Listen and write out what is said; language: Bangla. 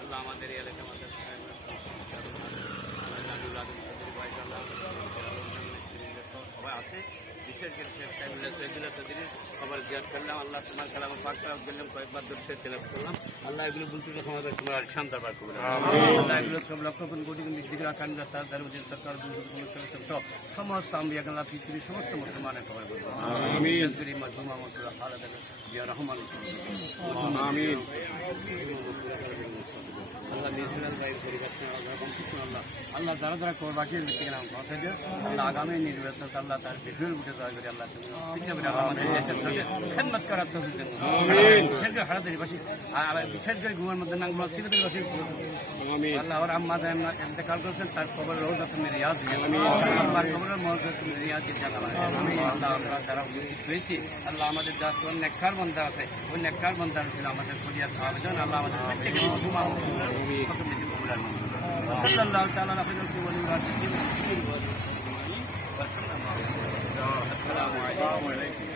আল্লাহ আমাদের এই এলাকা আমাদের সবাই আছে, বিশেষ করে শেখ সাহেবুল্লাহ চৌধুরী সবার জিয়াদ করলাম। আল্লাহ তোমার কালাম পাক করলাম, কয়েকবার দর্শক তেলাপ করলাম। আল্লাহ এগুলো বলতে ক্ষমতা তোমার শান্তার পাক করবে। আল্লাহ এগুলো সব লক্ষ কোটি দিকে আকাঙ্ক্ষা তার দারুদ্দিন সরকার সব সমস্ত আম্বিয়া আল্লাহ পৃথিবীর সমস্ত মুসলমানের খবর করবো। বিশেষ করে মরহুম জিয়া রহমান আমিন। আল্লাহ নির্বাচন আল্লাহ যারা যারা বাসীর ব্যক্তি আল্লাহ আগামী নির্বাচন আল্লাহ তার বিপুল উঠে দয়া করে আল্লাহ আমাদের দেশের খেদমত করার তৌফিক দেন। বিশেষ করে হারাদারি বাসী, বিশেষ করে ঘুমের মধ্যে নাঙ্গল সিলেটের বাসী আল্লাহ ওর আম্মা ইন্তেকাল করেছেন, তার খবর রোজা তুমি রিয়াজ আল্লাহ খবরের মহজা তুমি রিয়াজ আল্লাহ আমরা যারা উপস্থিত হয়েছি আল্লাহ আমাদের যা নেককার বন্ধা আছে ওই নেককার বন্ধার ছিল আমাদের ফরিয়াদ আবেদন আল্লাহ আমাদের প্রত্যেকের সাল্লাল্লাহু তাআলা আসসালামু আলাইকুম।